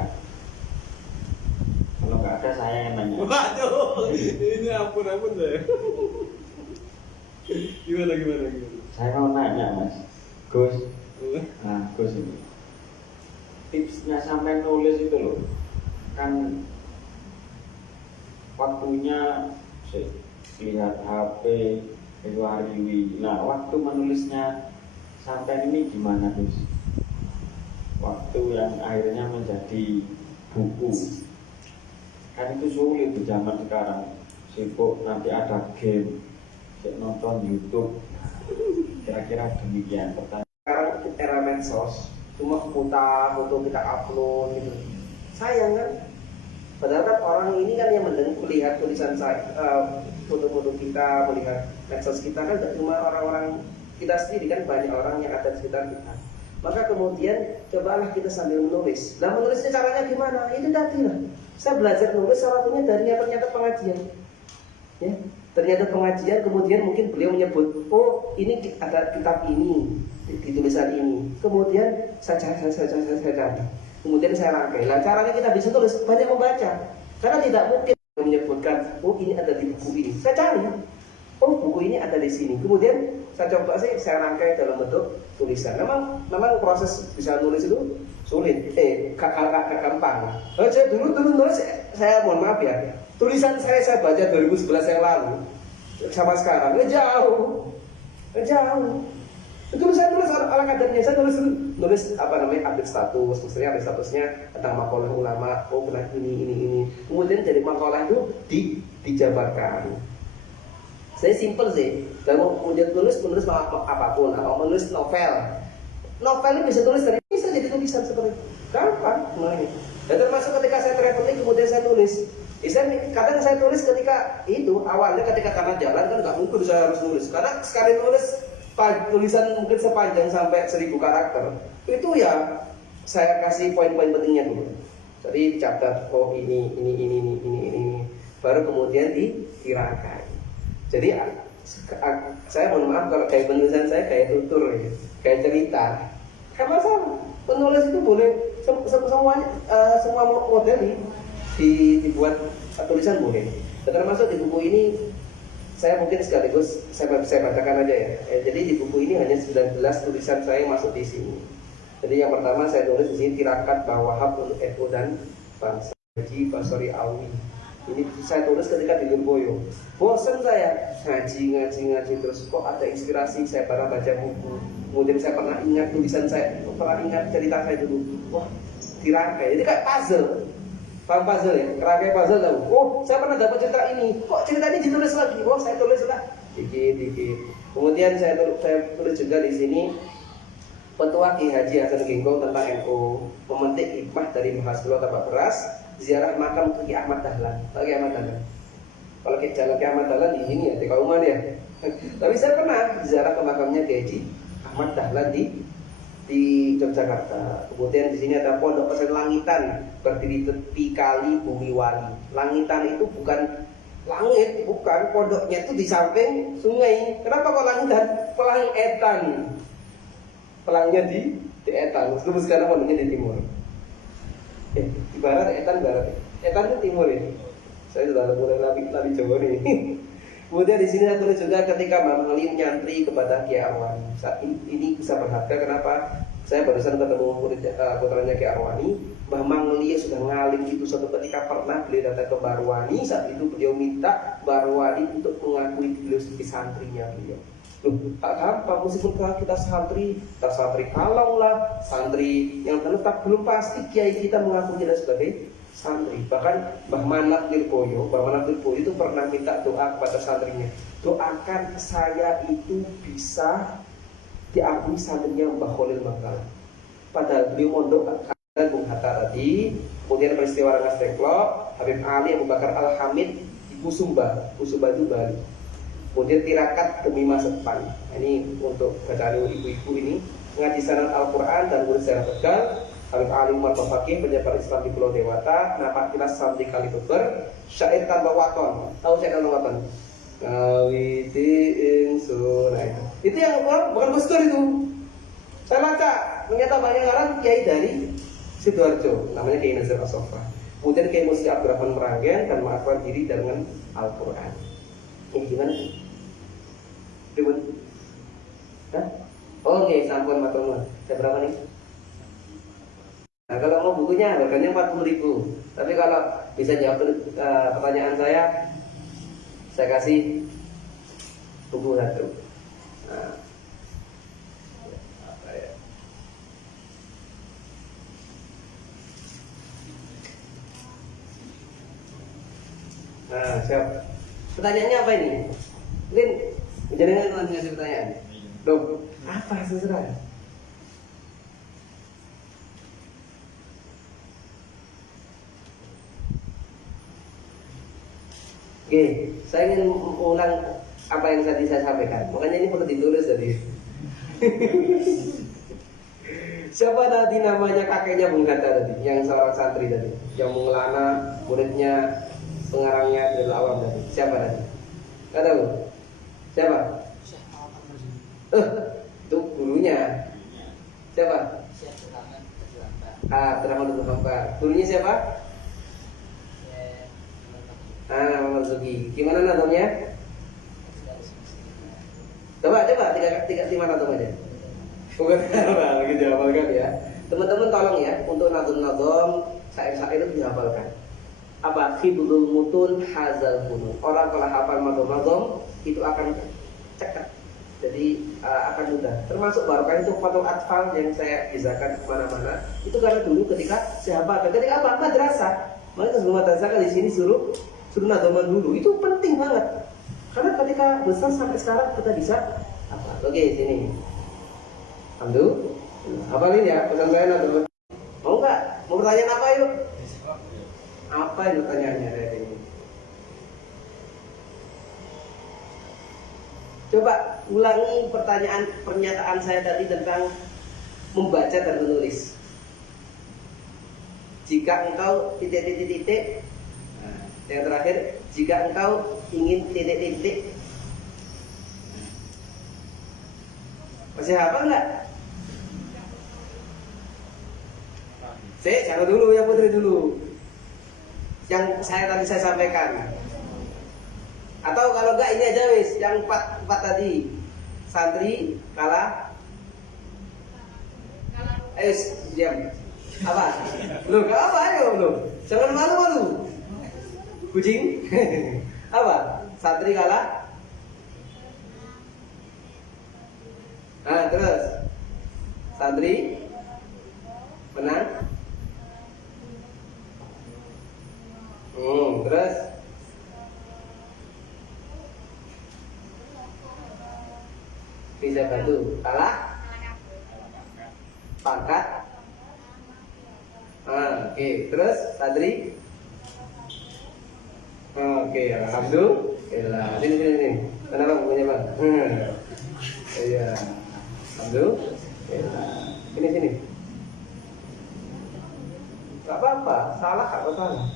Kalau nggak ada saya yang nanya. Waduh, ini ampun saya. Gimana? Saya mau nanya Mas Gus. Nah Gus ini tipsnya sampai nulis itu loh, kan waktunya lihat HP itu hari. Nah waktu menulisnya sampai ini gimana Gus? Waktu yang akhirnya menjadi buku kan itu sulit di zaman sekarang, sibuk nanti ada game, nonton YouTube. Kira-kira demikian pertanyaan. Sekarang era medsos, cuma foto kita upload gitu. Sayang kan? Padahal kan orang ini kan yang melihat tulisan saya, foto-foto kita, melihat medsos kita kan tidak cuma orang-orang kita sendiri, kan banyak orang yang ada di sekitar kita. Maka kemudian cobalah kita sambil menulis. Nah menulisnya caranya gimana? Itu tadi lah. Saya belajar nulis salah satunya dari ternyata pengajian. Ya, ternyata pengajian, kemudian mungkin beliau menyebut, oh ini ada kitab ini, di tulisan ini. Kemudian saya cari. Kemudian saya rangkai. Nah caranya kita bisa tulis, banyak membaca. Karena tidak mungkin menyebutkan, oh ini ada di buku ini. Saya cari, oh buku ini ada di sini. Kemudian saya coba saya rangkai dalam bentuk tulisan. Memang proses bisa nulis itu sulit, gampang. Saya dulu nulis, saya mohon maaf ya, tulisan saya baca 2011 yang lalu sama sekarang, jauh. Itu saya tulis ala kadarnya, saya nulis apa namanya, update status, misalnya update statusnya tentang makalah ulama, oh pernah ini. Kemudian dari makalah itu dijabarkan. Saya simple sih, kalau kemudian menulis apapun, atau menulis novel ini bisa tulis dari bisa jadi tulisan seperti itu, gampang sebenarnya. Dan termasuk ketika saya traveling kemudian saya tulis. Kadang saya tulis ketika itu awalnya ketika karena jalan kan nggak mungkin saya harus nulis, karena sekali nulis tulisan mungkin sepanjang sampai 1000 karakter itu ya saya kasih poin-poin pentingnya dulu. Jadi dicatat, oh ini, baru kemudian dirangkai. Jadi saya mohon maaf kalau kayak penulisan saya kayak tutur, kayak cerita. Kan masalah penulis itu boleh semuanya, semua model dibuat tulisan boleh. Dan termasuk di buku ini saya mungkin sekaligus saya bacakan aja ya. Jadi di buku ini hanya 19 tulisan saya yang masuk di sini. Jadi yang pertama saya tulis di sini tirakat Wahab untuk Eko dan Bangsa Haji Basori Awi. Ini saya tulis ketika di Lirboyo. Bosan saya ngaji terus kok ada inspirasi, saya pernah baca buku. Kemudian saya pernah ingat tulisan saya, pernah ingat cerita saya dulu. Wah, dirangkai. Jadi kayak puzzle. Paham puzzle ya? Rangkai puzzle tahu. Oh, saya pernah dapat cerita ini. Kok cerita ini ditulis lagi? Oh, saya tulis lah. Dikit. Kemudian saya tulis juga di sini Petua Ki Haji Hasan Genggong tentang NU, memetik hikmah dari Mahasiswa Tapak Beras, ziarah makam Ki Ahmad Dahlan. Ki Ahmad Dahlan. Kalau jalan Ki Ahmad Dahlan di sini ya, di Kauman ya. Tapi saya pernah ziarah ke makamnya Ki Haji Ahmad Dahlan di Yogyakarta. Kemudian di sini ada Pondok Pesantren Langitan, berdiri tepi kali Bumi Wali. Langitan itu bukan langit, bukan, pondoknya itu di samping sungai. Kenapa kok langitan? Pelang Etan. Pelangnya di Etan, terus sekarang pondoknya di timur. Di barat Etan itu timur ya. Saya sudah mulai lari Jawa nih. Kemudian di sini saya tulis juga ketika Mbah Mangli nyantri kepada Kiai Arwani. Saat ini bisa berharga, kenapa? Saya barusan ketemu putranya Kiai Arwani. Mbah Mangli sudah ngalim itu suatu ketika pernah beliau datang ke Mbah Arwani. Saat itu beliau minta Mbah Arwani untuk mengakui beliau sebagai santrinya beliau. Loh, tak gampang, meskipun kita santri kalong lah, santri yang terletak, belum pasti kiai kita mengakui kita sebagai santri. Bahkan Mbah Manat Lirboyo itu pernah minta doa kepada santrinya, doakan saya itu bisa diakui santrinya Mbah Khalil Bangkalan. Padahal beliau mondok dan Bung Hatta tadi. Kemudian peristiwa Rengas Dengklok, Habib Ali Abu Bakar Al-Hamid di Kusumba itu Bali. Kemudian tirakat demi masa depan. Ini untuk bacaan ibu-ibu ini, ngaji sanad Al-Quran dan murid sejarah Tegal. Habib Ali Umar Bafaki, penyebar Islam di Pulau Dewata. Napak kilas sampai kali beber. Syair tanpa waton. Tahu syair tanpa waton? Ngawiti ingsun. Itu yang bukan Gus Dur itu. Saya baca ternyata banyak orang kiai dari Sidoarjo, namanya Kiai Nazar As-Sofa. Kemudian Kiai Musi Abdurrahman Meranggen dan mengakukan diri dengan Al-Quran. Ini gimana? Ribut? Hah? Oke, sampun matur. Saya berapa nih? Nah, kalau mau bukunya harganya 40.000. Tapi kalau bisa jawab pertanyaan saya kasih buku satu. Nah, apa ya? Nah, siap. Pertanyaannya apa ini? Mungkin jangan tuan ngasih pertanyaan. Dong, apa seserah? Oke, saya ingin mengulang apa yang tadi saya sampaikan. Makanya ini perlu ditulis tadi. Siapa tadi namanya kakeknya Bung Hatta tadi? Yang seorang santri tadi, yang mengelana muridnya, pengarangnya Abdul Awam tadi. Siapa tadi? Nggak tahu. Siapa? Itu gurunya. Siapa? Abdurrahman bin Bakar. Gurunya siapa? Muhammad Zuki. Gimana nazamnya? Coba tiga mana nazam aja. Bukan apa gitu dihafalkan ya. Teman-teman tolong ya untuk nazam syair-syair itu dihafalkan. Apa? Hibdul mutun hazal funun. Orang kalau hafal nazam itu akan cekat. Jadi akan mudah. Termasuk barokah itu fatul atfal yang saya bizakan kemana-mana. Itu karena dulu ketika saya hafalkan. Ketika apa? Madrasah. Makanya sebelum madrasah kan di sini suruh nazaman dulu. Itu penting banget. Karena ketika besar sampai sekarang kita bisa apa? Oke, sini. Alhamdulillah. Hafalin ya pesan saya nazaman. Mau nggak? Mau pertanyaan apa yuk? Apa itu pertanyaannya kayak ini? Coba ulangi pernyataan saya tadi tentang membaca dan menulis. Jika engkau titik. Nah, yang terakhir, jika engkau ingin titik. Masih hafal nggak? Saya dulu, yang putri dulu. Yang tadi saya sampaikan. Atau kalau enggak ini aja wis, yang empat tadi. Santri kalah. Ayo diam. Apa? Lu enggak apa ayo lu. Jangan malu-malu. Kucing. Apa? Santri kalah. Nah, terus. Santri menang. Terus bisa bantu kalah pangkat. Oke. Terus santri. Oke, alhamdulillah. Sini. Kenapa bukunya bang? Iya. Alhamdulillah. Sini. Gak apa-apa, salah gak apa-apa.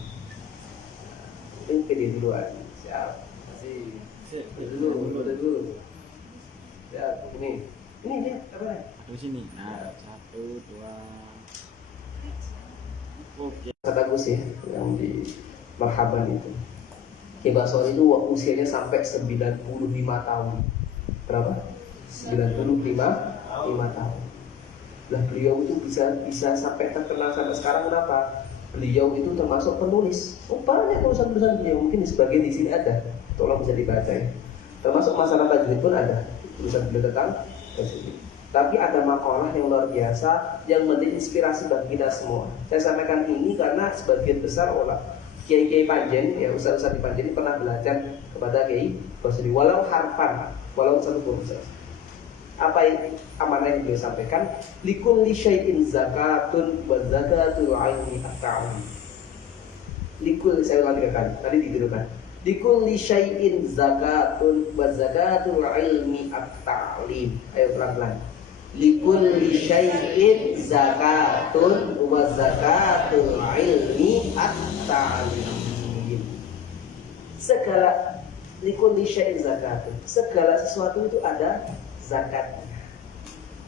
Ini pilih duluan. Siap. Masih. Dulu. Ya, ini dia apa? Di sini. Nah, 1, 2. Oke. Kataku sih yang di Marhaban itu. Ki Basori itu usianya sampai 95 tahun. Berapa? 95 tahun. Lah beliau itu bisa sampai terkenal sampai sekarang kenapa? Beliau itu termasuk penulis. Banyak tulisan-tulisan beliau, mungkin sebagian di sini ada. Tolong bisa dibaca ya. Termasuk masalah tajwid pun ada tulisan beliau tentang tajwid. Tapi ada makalah yang luar biasa yang menjadi inspirasi bagi kita semua. Saya sampaikan ini karena sebagian besar kiai-kiai Panjen, ya ustaz-ustaz di Panjen pernah belajar kepada Kiai Basri walau harfan, walau satu huruf. Apa yang amanah yang beliau sampaikan? Likulli syai'in zakatun wa zakatul ilmi at-ta'lim. Saya ulang 3 kali. Tadi ditirukan. Likulli syai'in zakatun wa zakatul ilmi at-ta'lim. Ayo pelan-pelan. Likulli syai'in zakatun wa zakatul ilmi at-ta'lim. Likulli syai'in zakatun. Segala sesuatu itu ada zakatnya.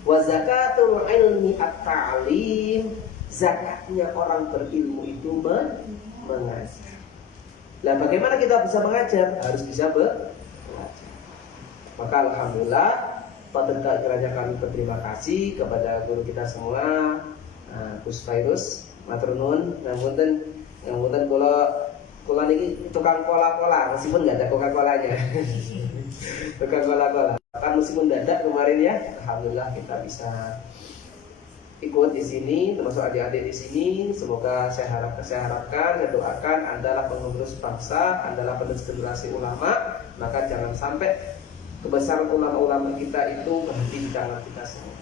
Wa zakatul ilmi at-ta'lim, zakatnya orang berilmu itu mengajar. Nah, bagaimana kita bisa mengajar? Harus bisa belajar. Maka alhamdulillah, pada kiranya kami berterima kasih kepada guru kita semua, Gus Fairuz, matur nuwun. Ngapunten kula niki tukang kola-kola, meskipun nggak ada Coca-Colanya. Tukang kola-kola. Kan meskipun dadak kemarin ya, alhamdulillah kita bisa ikut di sini, termasuk adik-adik di sini. Semoga saya harapkan, saya doakan adalah pengurus bangsa, adalah penerus generasi ulama. Maka jangan sampai kebesaran ulama-ulama kita itu berhenti di tangan kita semua.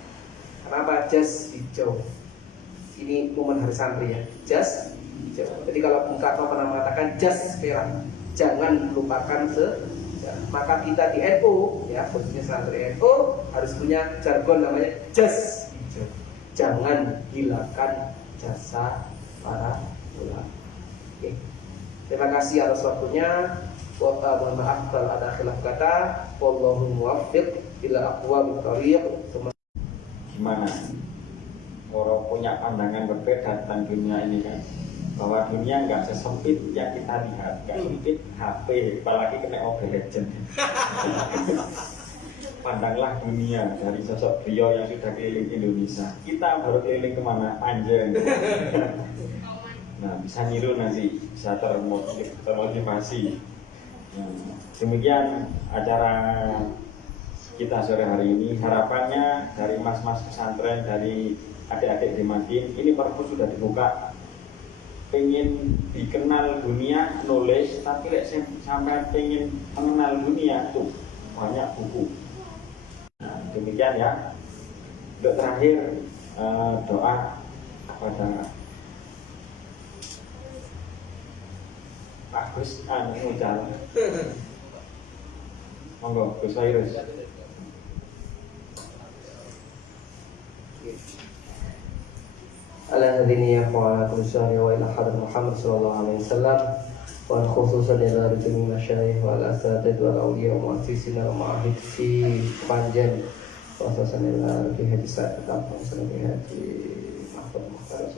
Kenapa? Jas hijau. Ini momen hari santri ya, jas hijau. Jadi kalau Bung Karno pernah mengatakan jas merah, jangan lupakan maka kita di NU ya, khususnya santri NU harus punya jargon namanya jas hijau. Jangan hilangkan jasa para ulama. Oke. Terima kasih atas waktunya. Mohon maaf kalau ada khilaf kata. Wallahu muwaffiq ila aqwamit thariq. Gimana? Orang punya pandangan berbeda tentang dunia ini kan, bahwa dunia nggak sesempit yang kita lihat, nggak sempit HP, apalagi kena Mobile Legend. Pandanglah dunia dari sosok beliau yang sudah keliling Indonesia. Kita baru keliling kemana? Panjang. Nah, bisa niru nanti, bisa termotivasi. Nah, demikian acara kita sore hari ini. Harapannya dari mas-mas pesantren, dari adik-adik di Madin, ini perpus sudah dibuka. Pengen dikenal dunia, nulis, tapi sampai pengen mengenal dunia tuh banyak buku. Nah, demikian ya. Untuk terakhir doa kepada Pak Gus Mucal. Monggo Gus Fairuz. Ala hadini ya qala kulsari wa ila hadrat Muhammad sallallahu alaihi wasallam wa khususan ila rujul masyayikh wal asatid wal awliya wa mu'assisina wa ma'ahid fi Panjen wa khususan ila rujul hadis kitab wa sallallahu alaihi mahfud muhtar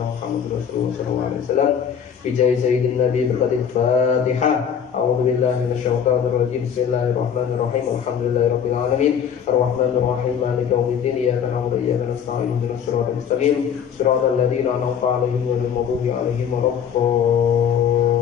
Muhammad Rasulullah sallallahu alaihi wasallam bijai sayyidin nabi berkati Fatihah. A'udzu billahi minasyaitonir rajim. Bismillahirrahmanirrahim. Alhamdulillahirabbil alamin. Arrahmanir rahim. Maliki yaumiddin. Iyyaka na'budu wa iyyaka nasta'in. Ihdinas siratal mustaqim. Siratal ladzina an'amta 'alaihim ghairil maghdubi 'alaihim waladdallin.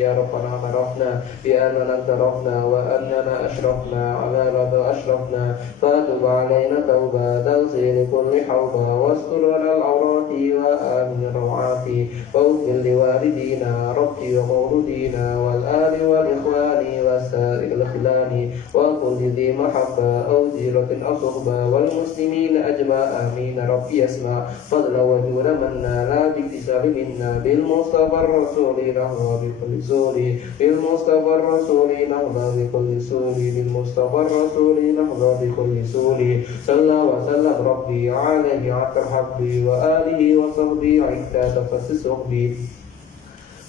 Ya Rabbana amarafna bi annana tarafna wa annana ashrafna 'ala radha ashrafna fatub 'alaina tawbatan li kulli hawba wastur 'alal awrati wa amin rawati wa ufil liwalidina rabbi wa mawludina wal ali wal ikhwani wasaril khilani wa kulli dhi mahabba aw ziratin asubba wal muslimina ajma amin rabbi asma fadla wa jura manna la biktisari minna bil mustafa rasuli rahwa bi kulli suri bil mustafa rasuli rahwa bi kulli suri bil mustafa rasuli rahwa bi kulli suri sallallahu wa sallam rabbi alaihi atar habbi wa alihi wa sahbihi ikta tafassis suhbi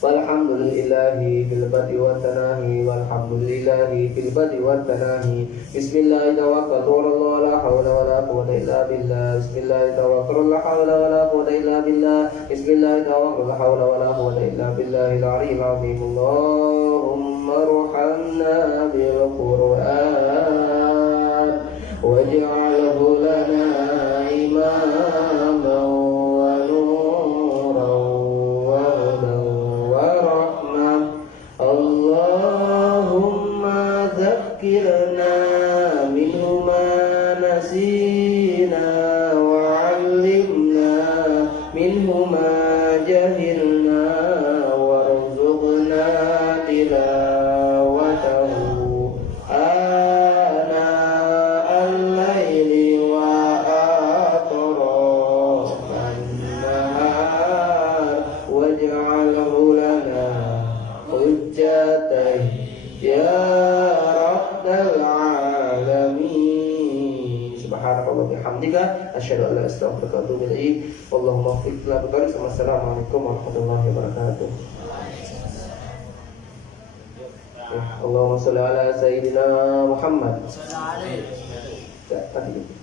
walhamdulillahi bil badi wa tanahi walhamdulillahi bil badi wa tanahi bismillah tawakkaltu ala la hawla wa la quwwata illa billah bismillah tawakkaltu la hawla wa la quwwata illa billah bismillah tawakkaltu la hawla wa la quwwata illa billahil aliyyil azim Allahumma arhamna bil Qur'an waj'alhu lana imaman wa nuran wa hudan Allahumma dzakkirna minhu ma nasina wa 'allimna minhu ma jahilna warzuqna tilawatahu ana al-laili wa atrafan nahar waj'alhu lana hujjatan ya rabbal bihamdika asyhadu an la ilaha illa anta astaghfiruka wa atubu ilaik. Allahumma ighfir lana wa barik. Wassalamualaikum warahmatullahi wabarakatuh. Allahumma shalli ala sayyidina Muhammad. Ya, tadi.